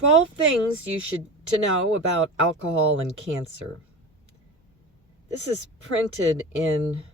12 things you should to know about alcohol and cancer. This is printed in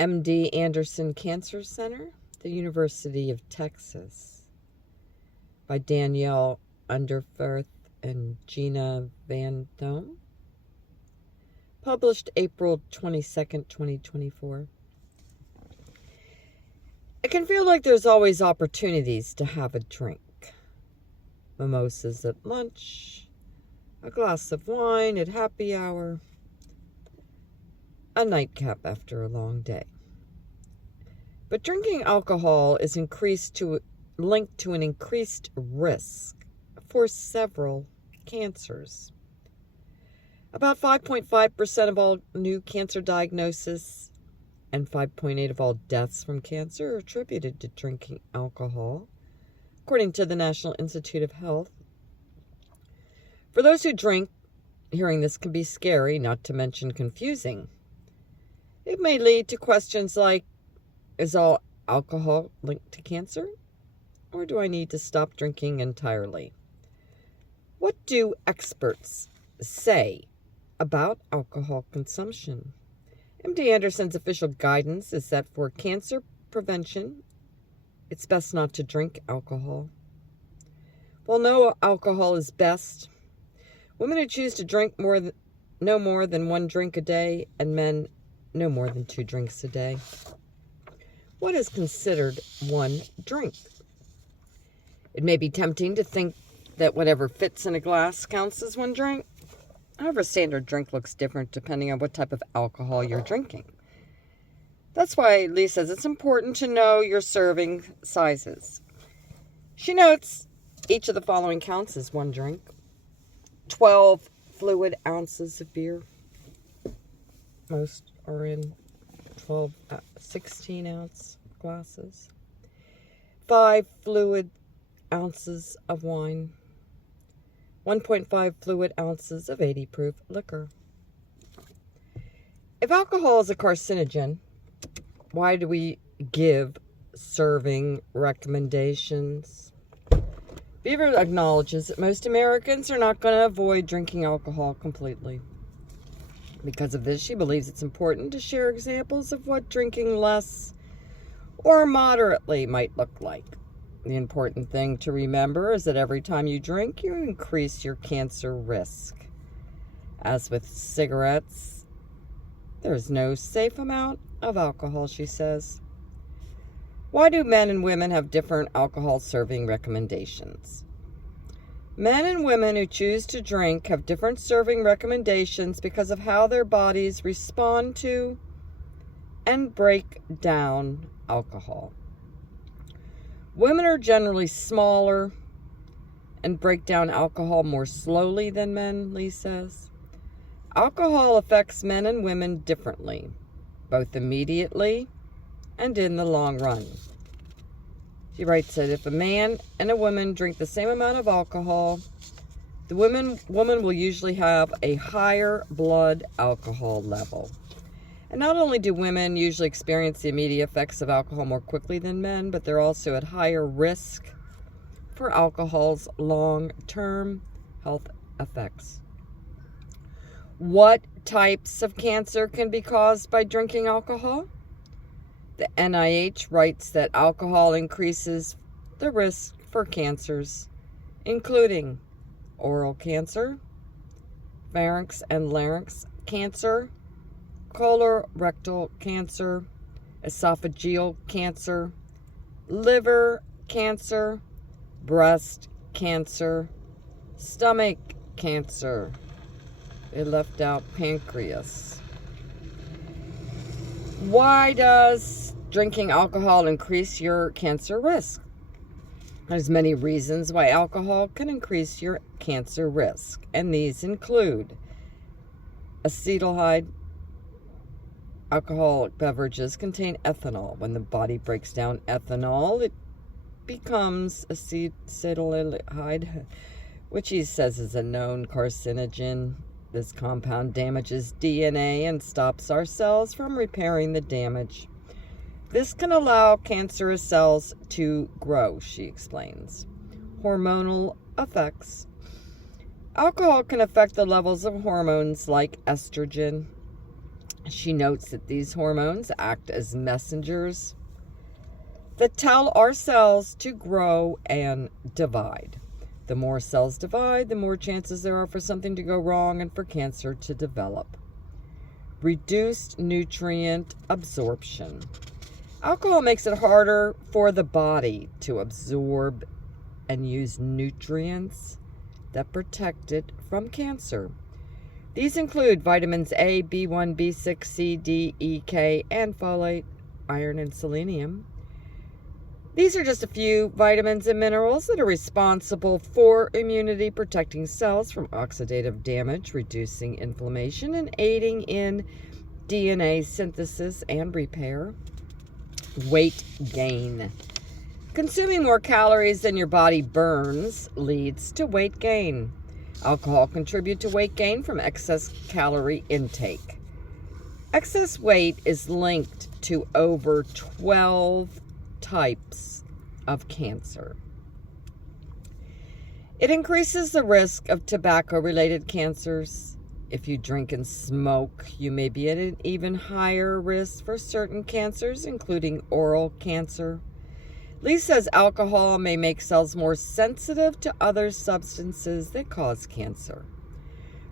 MD Anderson Cancer Center, the University of Texas, by Danielle Underfurth and Gina Van Thome. Published April 22nd, 2024. It can feel like there's always opportunities to have a drink. Mimosas at lunch, a glass of wine at happy hour, a nightcap after a long day. But drinking alcohol is linked to an increased risk for several cancers. About 5.5% of all new cancer diagnoses and 5.8% of all deaths from cancer are attributed to drinking alcohol, according to the National Institute of Health. For those who drink, hearing this can be scary, not to mention confusing. It may lead to questions like, is all alcohol linked to cancer? Or do I need to stop drinking entirely? What do experts say about alcohol consumption? MD Anderson's official guidance is that for cancer prevention, it's best not to drink alcohol. While no alcohol is best, women who choose to drink no more than 1 drink a day, and men no more than 2 drinks a day. What is considered 1 drink? It may be tempting to think that whatever fits in a glass counts as 1 drink. However, a standard drink looks different depending on what type of alcohol you're drinking. That's why Lee says it's important to know your serving sizes. She notes each of the following counts as 1 drink. 12 fluid ounces of beer. Most are in 16-ounce glasses. 5 fluid ounces of wine. 1.5 fluid ounces of 80 proof liquor. If alcohol is a carcinogen, why do we give serving recommendations? Beaver acknowledges that most Americans are not going to avoid drinking alcohol completely. Because of this, she believes it's important to share examples of what drinking less or moderately might look like. The important thing to remember is that every time you drink, you increase your cancer risk. As with cigarettes, there's no safe amount of alcohol, she says. Why do men and women have different alcohol serving recommendations? Men and women who choose to drink have different serving recommendations because of how their bodies respond to and break down alcohol. Women are generally smaller and break down alcohol more slowly than men, Lee says. Alcohol affects men and women differently, both immediately and in the long run. She writes that if a man and a woman drink the same amount of alcohol, the woman will usually have a higher blood alcohol level. And not only do women usually experience the immediate effects of alcohol more quickly than men, but they're also at higher risk for alcohol's long-term health effects. What types of cancer can be caused by drinking alcohol? The NIH writes that alcohol increases the risk for cancers, including oral cancer, pharynx and larynx cancer, colorectal cancer, esophageal cancer, liver cancer, breast cancer, stomach cancer. They left out pancreas. Why does drinking alcohol increase your cancer risk? There's many reasons why alcohol can increase your cancer risk, and these include acetaldehyde. Alcoholic beverages contain ethanol. When the body breaks down ethanol, it becomes acetaldehyde, which he says is a known carcinogen. This compound damages DNA and stops our cells from repairing the damage. This can allow cancerous cells to grow, she explains. Hormonal effects. Alcohol can affect the levels of hormones like estrogen. She notes that these hormones act as messengers that tell our cells to grow and divide. The more cells divide, the more chances there are for something to go wrong and for cancer to develop. Reduced nutrient absorption. Alcohol makes it harder for the body to absorb and use nutrients that protect it from cancer. These include vitamins A, B1, B6, C, D, E, K, and folate, iron, and selenium. These are just a few vitamins and minerals that are responsible for immunity, protecting cells from oxidative damage, reducing inflammation, and aiding in DNA synthesis and repair. Weight gain. Consuming more calories than your body burns leads to weight gain. Alcohol contributes to weight gain from excess calorie intake. Excess weight is linked to over 12 types of cancer. It increases the risk of tobacco-related cancers. If you drink and smoke, you may be at an even higher risk for certain cancers, including oral cancer. Lee says alcohol may make cells more sensitive to other substances that cause cancer.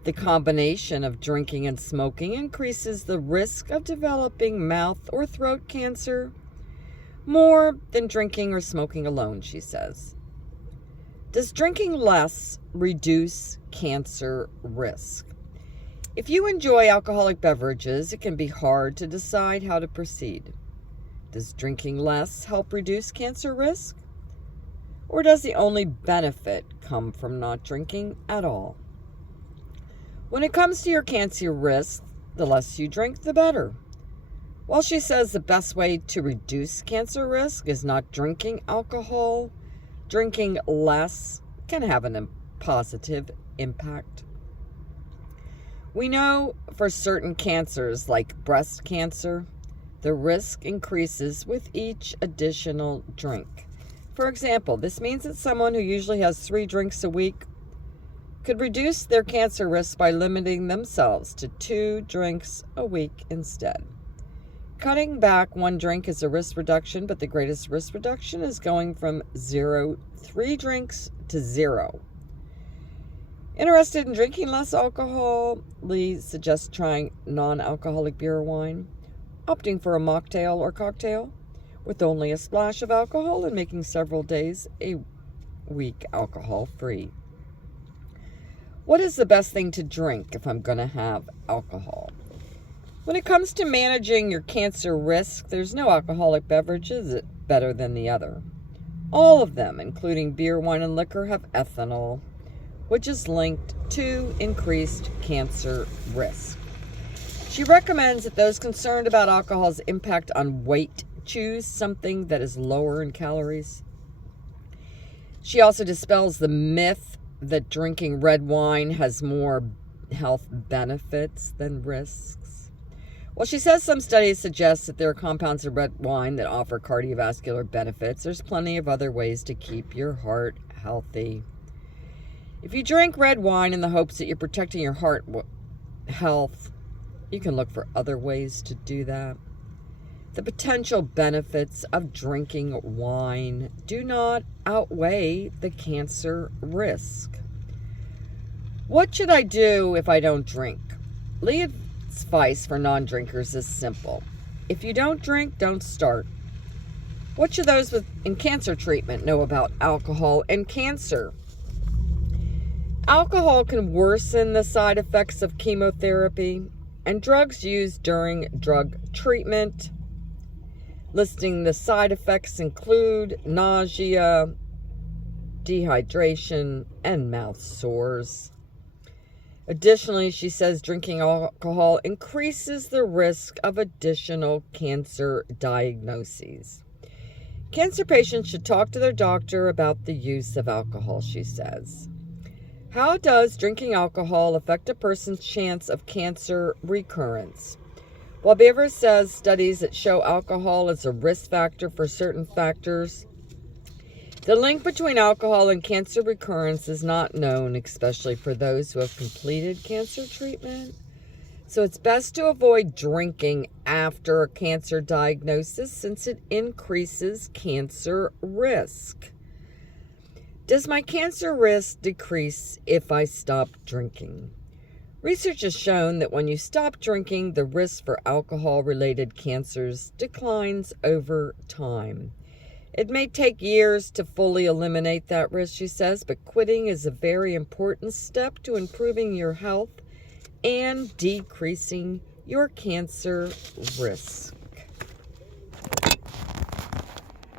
The combination of drinking and smoking increases the risk of developing mouth or throat cancer more than drinking or smoking alone, she says. Does drinking less reduce cancer risk? If you enjoy alcoholic beverages, it can be hard to decide how to proceed. Does drinking less help reduce cancer risk? Or does the only benefit come from not drinking at all? When it comes to your cancer risk, the less you drink, the better. While she says the best way to reduce cancer risk is not drinking alcohol, drinking less can have a positive impact. We know for certain cancers like breast cancer, the risk increases with each additional drink. For example, this means that someone who usually has 3 drinks a week could reduce their cancer risk by limiting themselves to 2 drinks a week instead. Cutting back 1 drink is a risk reduction, but the greatest risk reduction is going from 3 drinks to 0. Interested in drinking less alcohol? Lee suggests trying non-alcoholic beer or wine, opting for a mocktail or cocktail with only a splash of alcohol, and making several days a week alcohol-free. What is the best thing to drink if I'm going to have alcohol? When it comes to managing your cancer risk, there's no alcoholic beverage is better than the other. All of them, including beer, wine, and liquor, have ethanol, which is linked to increased cancer risk. She recommends that those concerned about alcohol's impact on weight choose something that is lower in calories. She also dispels the myth that drinking red wine has more health benefits than risks. While she says some studies suggest that there are compounds in red wine that offer cardiovascular benefits, there's plenty of other ways to keep your heart healthy. If you drink red wine in the hopes that you're protecting your heart health, you can look for other ways to do that. The potential benefits of drinking wine do not outweigh the cancer risk. What should I do if I don't drink? Lee's advice for non-drinkers is simple. If you don't drink, don't start. What should those in cancer treatment know about alcohol and cancer? Alcohol can worsen the side effects of chemotherapy and drugs used during drug treatment. Listing the side effects include nausea, dehydration, and mouth sores. Additionally, she says drinking alcohol increases the risk of additional cancer diagnoses. Cancer patients should talk to their doctor about the use of alcohol, she says. How does drinking alcohol affect a person's chance of cancer recurrence? While Beaver says studies that show alcohol as a risk factor for certain factors, the link between alcohol and cancer recurrence is not known, especially for those who have completed cancer treatment. So it's best to avoid drinking after a cancer diagnosis since it increases cancer risk. Does my cancer risk decrease if I stop drinking? Research has shown that when you stop drinking, the risk for alcohol-related cancers declines over time. It may take years to fully eliminate that risk, she says, but quitting is a very important step to improving your health and decreasing your cancer risk.